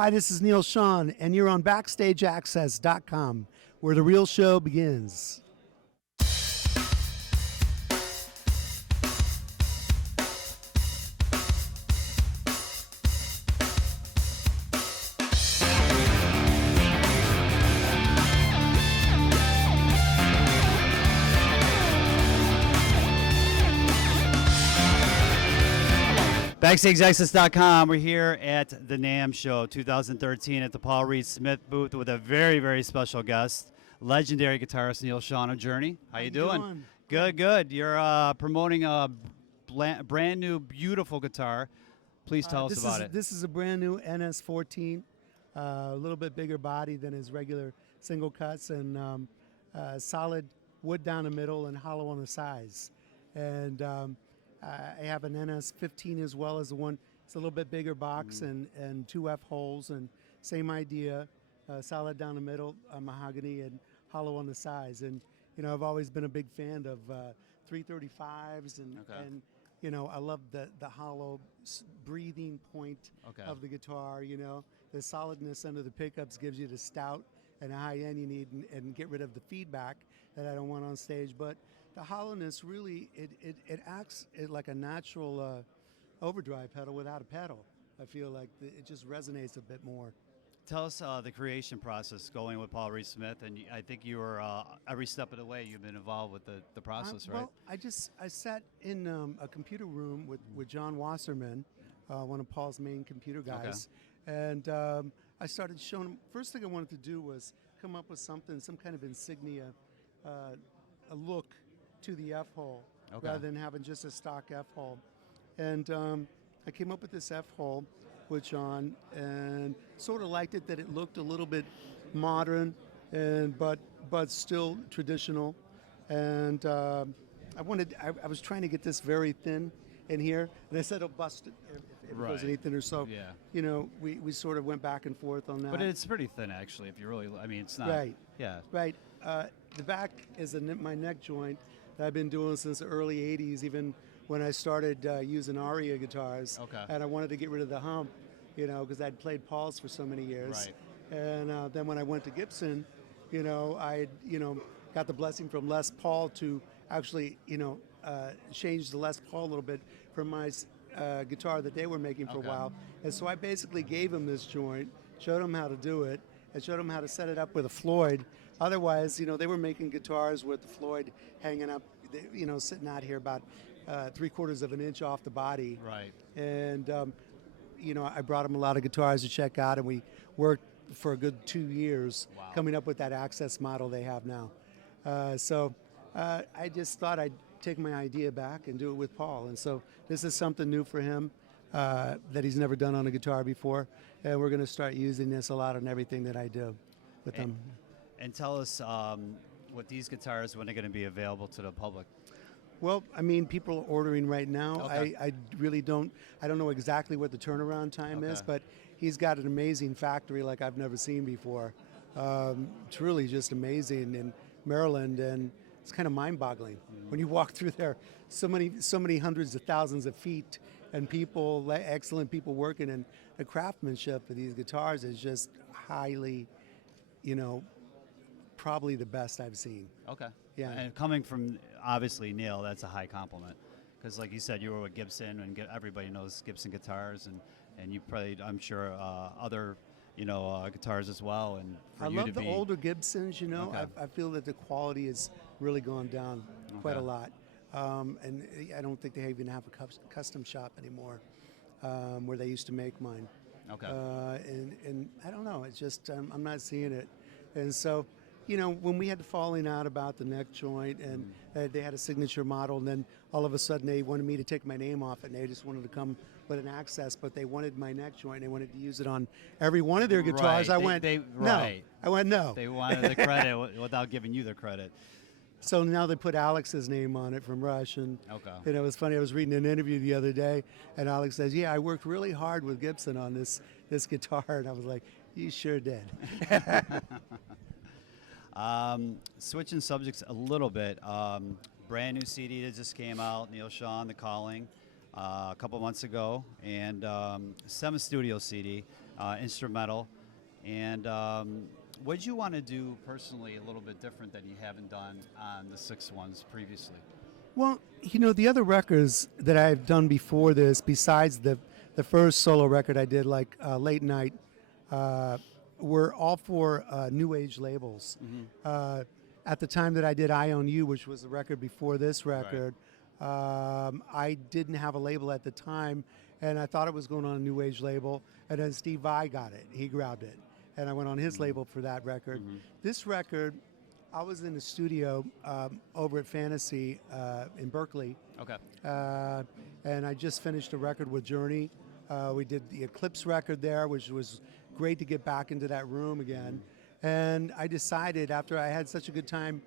Hi, this is Neal Schon, and you're on BackstageAxxess.com, where the real show begins. BackstageAxxess.com. We're here at the NAMM show 2013 at the Paul Reed Smith booth with a very, very special guest, legendary guitarist Neal Schon of Journey. How you doing? Good, good. You're promoting a brand new, beautiful guitar. Please tell us about it. This is a brand new NS14, a little bit bigger body than his regular single cuts, and solid wood down the middle and hollow on the sides. And I have an NS15 as well as the one. It's a little bit bigger box and two F holes, and same idea, solid down the middle, mahogany and hollow on the sides. And you know, I've always been a big fan of 335s, and you know, I love the hollow breathing point of the guitar. You know, the solidness under the pickups gives you the stout and high end you need, and get rid of the feedback that I don't want on stage. But the hollowness really, it acts like a natural overdrive pedal without a pedal. I feel like it just resonates a bit more. Tell us the creation process going with Paul Reed Smith, and I think you were every step of the way you've been involved with the process, right? Well, I sat in a computer room with John Wasserman, one of Paul's main computer guys, and I started showing him. First thing I wanted to do was come up with something, some kind of insignia, a look to the F hole, rather than having just a stock F hole. And I came up with this F hole with John, and sort of liked it that it looked a little bit modern, and but still traditional. And I was trying to get this very thin in here, and I said it'll bust it if it goes any thinner. So you know, we sort of went back and forth on that. But it's pretty thin, actually. If you really, I mean, it's not. Right. Yeah. Right. The back is my neck joint that I've been doing since the early '80s, even when I started using Aria guitars. And I wanted to get rid of the hump, you know, because I'd played Paul's for so many years. Right. And then when I went to Gibson, you know, I got the blessing from Les Paul to actually, you know, change the Les Paul a little bit from my guitar that they were making for a while. And so I basically gave him this joint, showed him how to do it, and showed him how to set it up with a Floyd. Otherwise, you know, they were making guitars with the Floyd hanging up, you know, sitting out here about 3/4 of an inch off the body. Right. And, you know, I brought him a lot of guitars to check out, and we worked for a good 2 years coming up with that Axxess model they have now. So I just thought I'd take my idea back and do it with Paul. And so this is something new for him that he's never done on a guitar before. And we're going to start using this a lot on everything that I do with them. And tell us with these guitars, when they're going to be available to the public. Well, I mean, people are ordering right now. I really don't know exactly what the turnaround time is, but he's got an amazing factory like I've never seen before. Truly just amazing in Maryland, and it's kind of mind-boggling when you walk through there. So many hundreds of thousands of feet, and people, excellent people working, and the craftsmanship of these guitars is just highly, you know, probably the best I've seen. Yeah. And coming from, obviously, Neal, that's a high compliment. Because like you said, you were with Gibson, and everybody knows Gibson guitars, and you played, I'm sure, other, you know, guitars as well. And for I you love to the be older Gibsons, you know. I feel that the quality has really gone down quite a lot. And I don't think they even have a custom shop anymore where they used to make mine. And I don't know, it's just, I'm not seeing it. And so, you know, when we had the falling out about the neck joint, and they had a signature model, and then all of a sudden they wanted me to take my name off it, and they just wanted to come with an Axxess, but they wanted my neck joint. They wanted to use it on every one of their guitars. I went, no. I went, no. They wanted the credit without giving you the credit. So now they put Alex's name on it from Rush, and it was funny. I was reading an interview the other day, and Alex says, "Yeah, I worked really hard with Gibson on this guitar," and I was like, "You sure did." Switching subjects a little bit, brand new CD that just came out, Neal Schon, The Calling, a couple months ago, and 7 studio CD. instrumental. And what did you want to do personally a little bit different that you haven't done on the 6 ones previously? Well, the other records that I've done before this, besides the first solo record I did, like Late Night, were all for new age labels. At the time that I did I Own You, which was the record before this record, I didn't have a label at the time, and I thought it was going on a new age label, and then Steve Vai got it. He grabbed it, and I went on his label for that record. This record, I was in the studio over at Fantasy in Berkeley. Okay. And I just finished a record with Journey. We did the Eclipse record there, which was great to get back into that room again. And I decided, after I had such a good time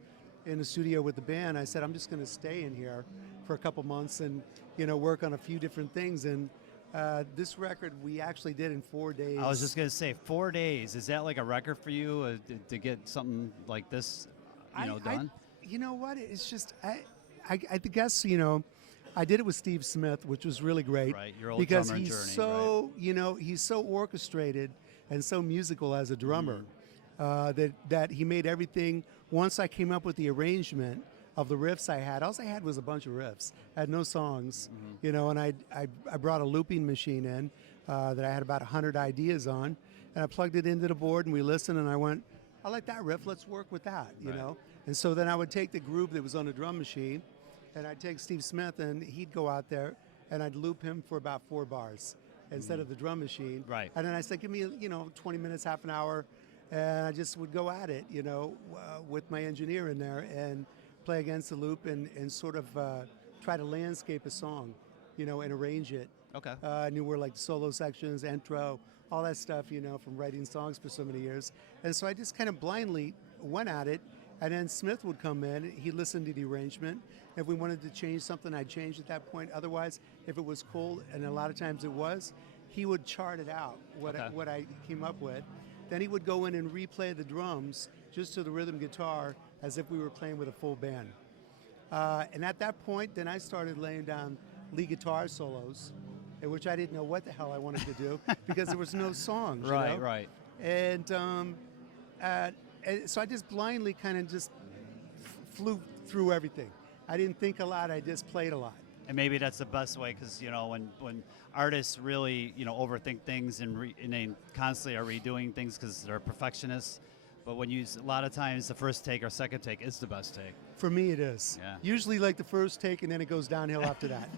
in the studio with the band, I said, I'm just going to stay in here for a couple months and, work on a few different things. And this record we actually did in 4 days. I was just going to say, 4 days. Is that like a record for you to get something like this, done? You know what? It's just, I guess, I did it with Steve Smith, which was really great. Right, your old because drummer in he's Journey, so, he's so orchestrated and so musical as a drummer that he made everything. Once I came up with the arrangement of the riffs I had, all I had was a bunch of riffs. I had no songs, and I brought a looping machine in that I had about 100 ideas on, and I plugged it into the board, and we listened, and I went, I like that riff, let's work with that, you know? And so then I would take the groove that was on the drum machine, and I'd take Steve Smith, and he'd go out there, and I'd loop him for about 4 bars instead of the drum machine. Right. And then I said, give me, 20 minutes, half an hour, and I just would go at it, with my engineer in there and play against the loop and sort of try to landscape a song, and arrange it. Okay. I knew where like solo sections, intro, all that stuff, from writing songs for so many years. And so I just kind of blindly went at it. And then Smith would come in, he'd listen to the arrangement. If we wanted to change something, I'd change at that point. Otherwise, if it was cool, and a lot of times it was, he would chart it out, what I came up with. Then he would go in and replay the drums just to the rhythm guitar as if we were playing with a full band. And at that point, then I started laying down lead guitar solos, in which I didn't know what the hell I wanted to do because there was no songs. Right. And so I just blindly kind of just flew through everything. I didn't think a lot, I just played a lot. And maybe that's the best way, because when artists really overthink things and they constantly are redoing things because they're perfectionists. But when a lot of times the first take or second take is the best take. For me, it is. Yeah. Usually like the first take, and then it goes downhill after that.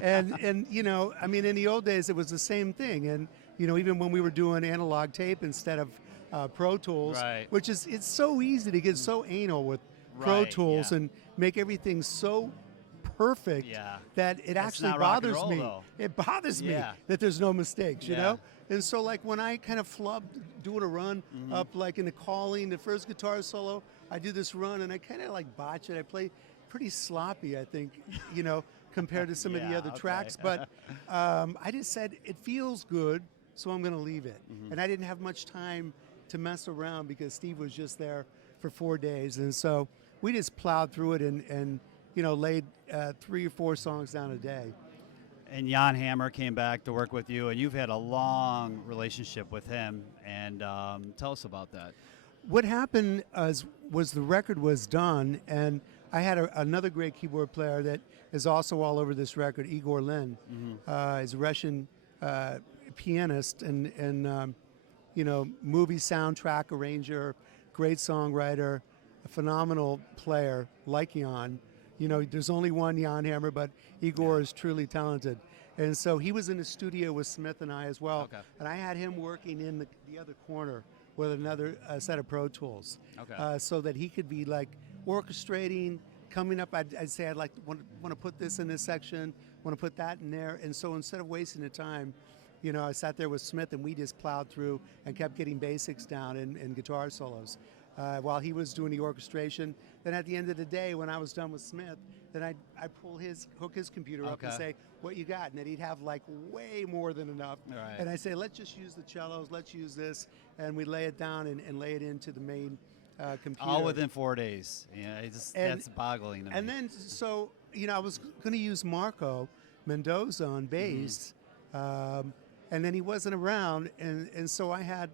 and in the old days it was the same thing. And even when we were doing analog tape instead of Pro Tools, which is, it's so easy to get so anal with Pro Tools and make everything so perfect that it actually bothers me. It bothers me that there's no mistakes, you know? And so like when I kind of flubbed doing a run up like in the Calling, the first guitar solo, I do this run and I kind of like botch it. I play pretty sloppy, I think, compared to some of the other tracks. But I just said, it feels good, so I'm going to leave it. And I didn't have much time to mess around because Steve was just there for 4 days. And so we just plowed through it and laid 3 or 4 songs down a day. And Jan Hammer came back to work with you, and you've had a long relationship with him. And tell us about that. What happened was the record was done, and I had another great keyboard player that is also all over this record, Igor Lin. He's a Russian pianist and movie soundtrack arranger, great songwriter, a phenomenal player like Jan. There's only one Jan Hammer, but Igor is truly talented. And so he was in the studio with Smith and I as well. And I had him working in the other corner with another set of Pro Tools. So that he could be like orchestrating, coming up. I'd say I'd like want to put this in this section, want to put that in there. And so instead of wasting the time, I sat there with Smith and we just plowed through and kept getting basics down in guitar solos. While he was doing the orchestration. Then at the end of the day, when I was done with Smith, then I'd hook his computer up and say, what you got? And then he'd have like way more than enough. And I say, let's just use the cellos, let's use this. And we lay it down and lay it into the main computer. All within 4 days. That's boggling to me. And then, so, I was going to use Marco Mendoza on bass. and then he wasn't around, and so I had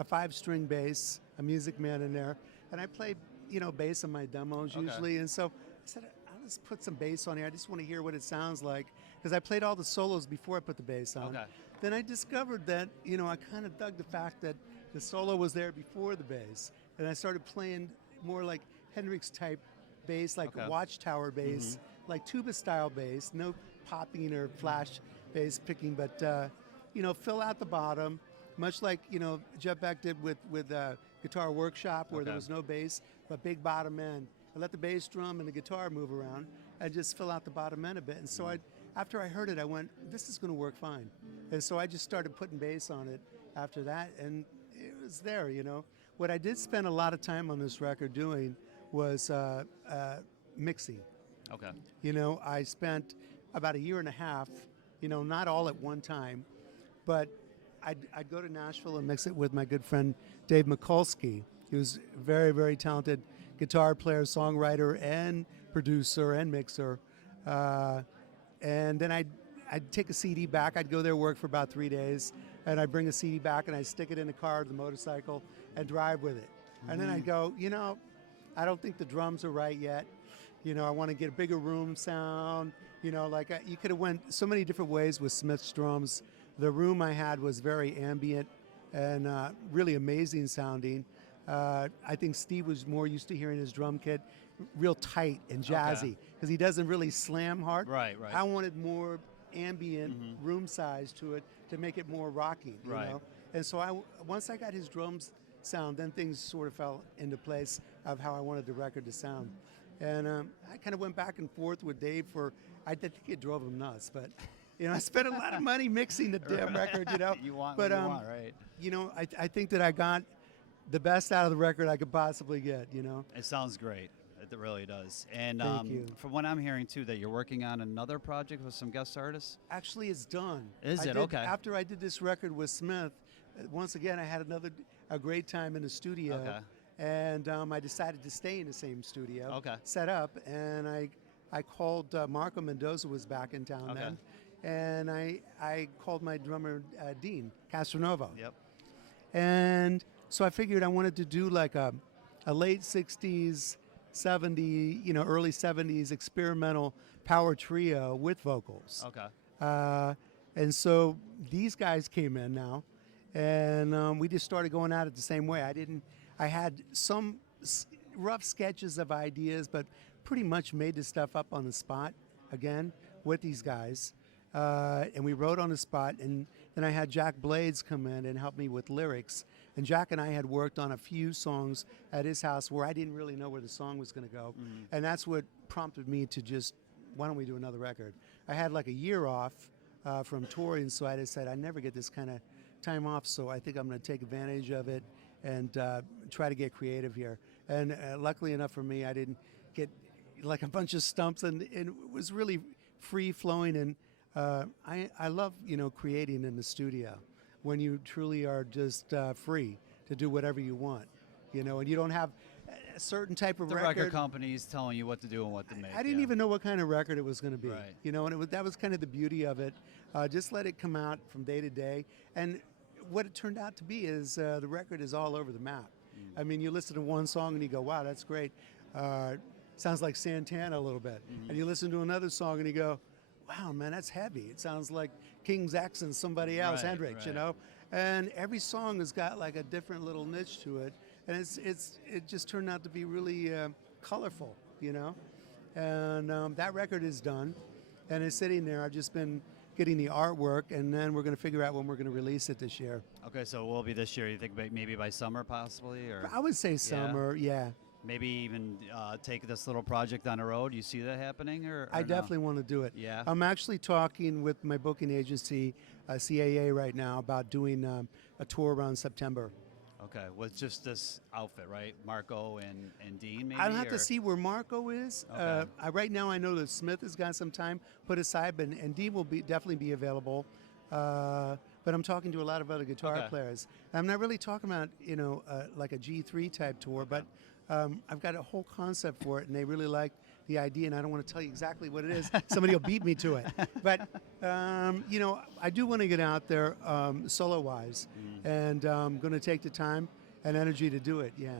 a 5-string bass, a Music Man in there, and I played, bass on my demos usually, and so I said, I'll just put some bass on here. I just want to hear what it sounds like, because I played all the solos before I put the bass on. Okay. Then I discovered that, I kind of dug the fact that the solo was there before the bass, and I started playing more like Hendrix type bass, like Watchtower bass, like tuba style bass, no popping or flash bass picking, but fill out the bottom, much like Jeff Beck did with Guitar Workshop, where there was no bass but big bottom end. I let the bass drum and the guitar move around and just fill out the bottom end a bit. And so after I heard it, I went, this is going to work fine. And so I just started putting bass on it after that, and it was there. What I did spend a lot of time on this record doing was mixing. Okay. I spent about a year and a half, not all at one time, but I'd go to Nashville and mix it with my good friend Dave Mikulski. He was a very, very talented guitar player, songwriter, and producer and mixer. And then I'd take a CD back. I'd go there, work for about 3 days, and I'd bring a CD back and I'd stick it in the car or the motorcycle and drive with it. And then I'd go, I don't think the drums are right yet. I want to get a bigger room sound. You could have went so many different ways with Smith's drums. The room I had was very ambient and really amazing sounding. I think Steve was more used to hearing his drum kit real tight and jazzy, because he doesn't really slam hard. Right. I wanted more ambient room size to it to make it more rocking, you know? And so once I got his drums sound, then things sort of fell into place of how I wanted the record to sound. And I kind of went back and forth with Dave I think it drove him nuts, but I spent a lot of money mixing the damn record, You want but, what you want, right? I think that I got the best out of the record I could possibly get, It sounds great. It really does. And Thank you. from what I'm hearing, too, that you're working on another project with some guest artists? Actually, it's done. Is it? Okay. After I did this record with Smith, once again, I had a great time in the studio. Okay. And I decided to stay in the same studio. Okay. Set up, and I called Marco Mendoza was back in town then. And I called my drummer, Dean Castronovo. Yep. And so I figured I wanted to do like a late 60s, 70, early 70s experimental power trio with vocals. Okay. And so these guys came in now, and we just started going at it the same way. I had some rough sketches of ideas, but pretty much made the stuff up on the spot again with these guys. And we wrote on the spot, and then I had Jack Blades come in and help me with lyrics. And Jack and I had worked on a few songs at his house where I didn't really know where the song was going to go. And that's what prompted me to just, why don't we do another record? I had like a year off from touring, so I just said, I never get this kind of time off, so I think I'm going to take advantage of it and try to get creative here. And luckily enough for me, I didn't get like a bunch of stumps, and it was really free-flowing. And I love, creating in the studio when you truly are just free to do whatever you want, and you don't have a certain type of the record companies telling you what to do and what to make. I didn't even know what kind of record it was going to be, Right. And that was kind of the beauty of it. Just let it come out from day to day. And what it turned out to be is the record is all over the map. I mean, you listen to one song and you go, wow, that's great. Sounds like Santana a little bit. And you listen to another song and you go, wow, man, that's heavy. It sounds like King's X and somebody else, Right, Hendrix, right. And every song has got like a different little niche to it. And it just turned out to be really colorful, And that record is done, and it's sitting there. I've just been getting the artwork, and then we're going to figure out when we're going to release it this year. Okay, so it will be this year. You think maybe by summer, possibly, or I would say summer, yeah. maybe even take this little project on the road. You see that happening, or I no? definitely want to do it. Yeah. I'm actually talking with my booking agency, CAA, right now about doing a tour around September. Okay, with just this outfit, right? Marco and Dean, maybe? I'll have to see where Marco is. Okay. Right now I know that Smith has got some time put aside, and Dean will definitely be available. But I'm talking to a lot of other guitar players. I'm not really talking about, like a G3 type tour, but I've got a whole concept for it, and they really like the idea, and I don't want to tell you exactly what it is. Somebody will beat me to it. But, you know, I do want to get out there solo-wise, and I'm going to take the time and energy to do it, yeah.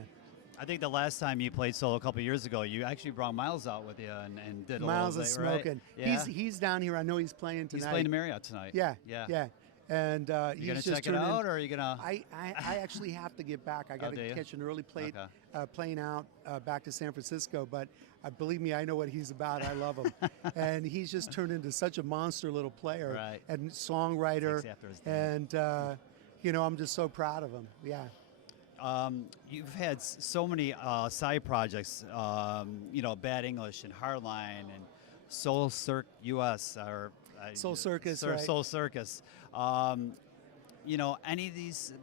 I think the last time you played solo a couple years ago, you actually brought Miles out with you and did a Miles little is bit, right? smoking. Yeah. He's down here. I know he's playing tonight. He's playing the Marriott tonight. Yeah, Yeah. yeah. And You he's gonna just check it turned out, in. or are you gonna? I actually have to get back. I got do to you? catch an early plane Okay. out back to San Francisco. But believe me, I know what he's about. I love him, and he's just turned into such a monster little player Right. and songwriter. Takes after his dad. And you know, I'm just so proud of him. Yeah. You've had so many side projects, you know, Bad English and Hardline and Soul Circ US or Soul Circus, right. Soul Circus. You know, any of these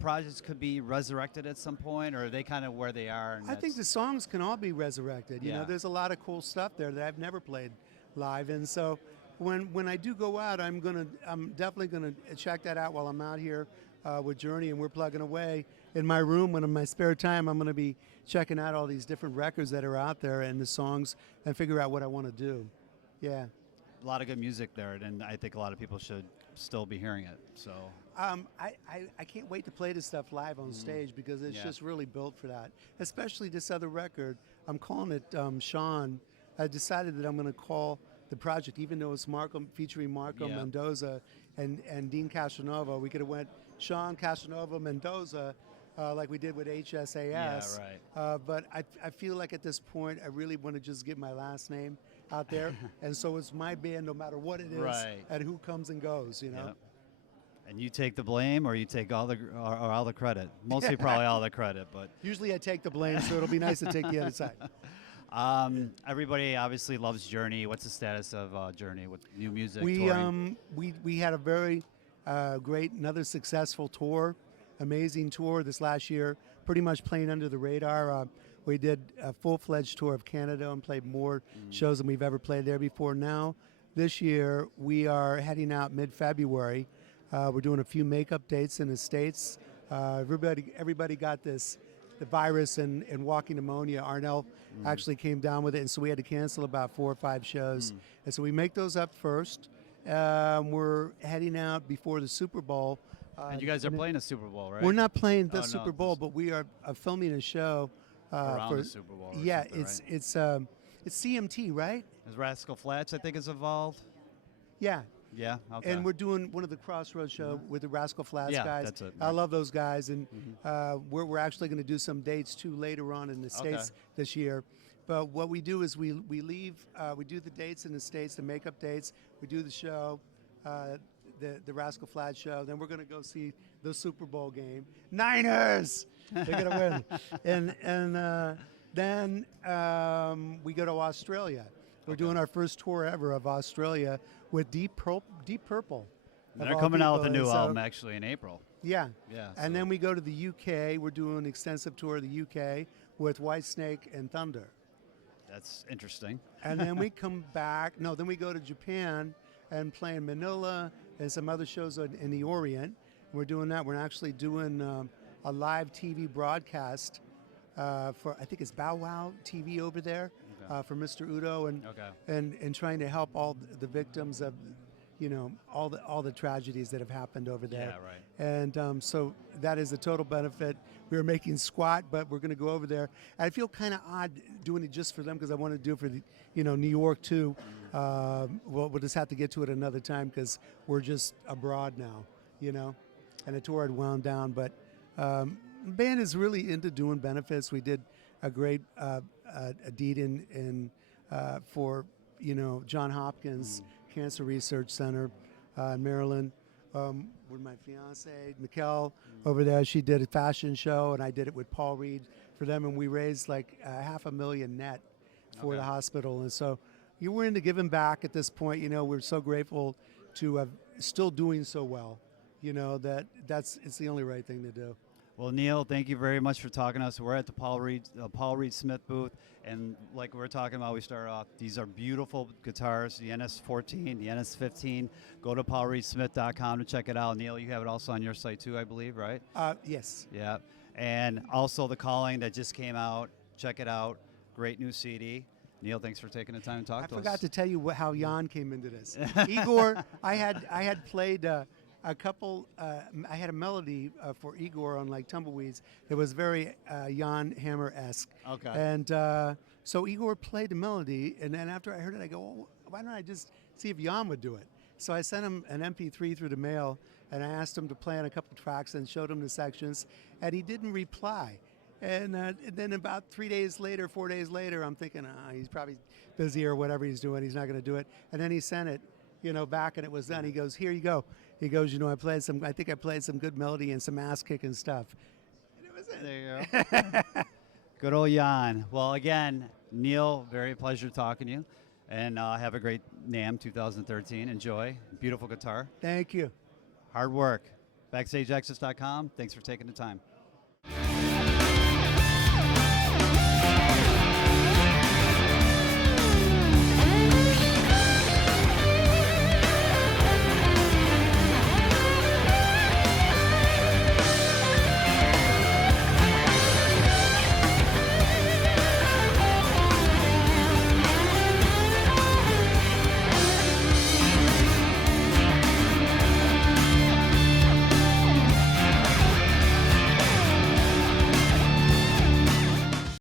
projects could be resurrected at some point, or are they kind of where they are? And I think the songs can all be resurrected. You know, Yeah. there's a lot of cool stuff there that I've never played live, and so when I do go out, I'm definitely gonna check that out while I'm out here with Journey, and we're plugging away in my room. When in my spare time, I'm gonna be checking out all these different records that are out there and the songs, and figure out what I want to do. Yeah. a lot of good music there, and I think a lot of people should still be hearing it. So I can't wait to play this stuff live on stage because it's Yeah. just really built for that. Especially this other record. I'm calling it Sean. I decided that I'm going to call the project, even though it's featuring Marco Yeah. Mendoza and Dean Casanova. We could have went Sean Casanova Mendoza like we did with HSAS. Yeah, right. But I feel like at this point I really want to just get my last name out there, and so it's my band no matter what it is Right. and who comes and goes. You know. Yep. And you take the blame, or you take all the credit? Mostly, probably all the credit, but. Usually I take the blame, so it'll be nice to take the other side. Everybody obviously loves Journey. What's the status of Journey with new music? We touring? we had a very great, another successful tour, amazing tour this last year. Pretty much playing under the radar. We did a full-fledged tour of Canada and played more shows than we've ever played there before. Now, this year we are heading out mid-February. We're doing a few makeup dates in the States. Everybody got the virus and walking pneumonia. Arnell actually came down with it, and so we had to cancel about 4 or 5 shows. And so we make those up first. We're heading out before the Super Bowl. And you guys are playing a Super Bowl, right? We're not playing the Oh, no, Super Bowl, but we are filming a show around for the Super Bowl. Or yeah, something, it's CMT, right? Is Rascal Flatts, I think, is involved. Yeah. Yeah. Okay. And we're doing one of the Crossroads show with the Rascal Flatts Yeah, guys. that's it, I right. love those guys, and we're actually going to do some dates too later on in the States this year. But what we do is we leave, we do the dates in the States, the makeup dates. We do the show, the Rascal Flatts show. Then we're going to go see the Super Bowl game. Niners, they're going to win. And then we go to Australia. We're doing our first tour ever of Australia with Deep Purple. And of they're all coming out people. with a new And so- album actually in April. Yeah. Yeah. And then we go to the UK. We're doing an extensive tour of the UK with Whitesnake and Thunder. That's interesting. And then we come back. No, then we go to Japan and play in Manila and some other shows in the Orient. We're doing that. We're actually doing a live TV broadcast for, I think it's Bow Wow TV over there for Mr. Udo and trying to help all the victims of, you know, all the tragedies that have happened over there. Yeah, right. And so that is a total benefit. We were making Squat, but we're going to go over there. And I feel kind of odd doing it just for them because I want to do it for the, you know, New York too. We'll just have to get to it another time because we're just abroad now, you know, and the tour had wound down. But the band is really into doing benefits. We did a great a deed in for, you know, John Hopkins Cancer Research Center in Maryland. With my fiance, Mikkel, over there, she did a fashion show, and I did it with Paul Reed for them, and we raised like $500,000 net for the hospital. And so we're into giving back at this point. You know, we're so grateful to have still doing so well. You know, it's the only right thing to do. Well, Neal, thank you very much for talking to us. We're at the Paul Reed Smith booth, and like we were talking about, we started off. These are beautiful guitars, the NS14, the NS15. Go to paulreedsmith.com to check it out. Neal, you have it also on your site too, I believe, right? Yes. Yeah, and also the Calling that just came out. Check it out. Great new CD. Neal, thanks for taking the time to talk to us. I forgot to tell you how Jan came into this. Igor, I had played a couple. I had a melody for Igor on like Tumbleweeds that was very Jan Hammer-esque. Okay. And so Igor played the melody, and then after I heard it, I go, well, why don't I just see if Jan would do it? So I sent him an MP3 through the mail, and I asked him to play on a couple tracks and showed him the sections, and he didn't reply. And then about 4 days later, I'm thinking, he's probably busy or whatever he's doing. He's not going to do it. And then he sent it, back, and it was done. He goes, here you go. He goes, I think I played some good melody and some ass kicking stuff. And it was it. There you go. Good old Jan. Well, again, Neal, very pleasure talking to you. And have a great NAMM 2013. Enjoy. Beautiful guitar. Thank you. Hard work. BackstageAxxess.com. Thanks for taking the time.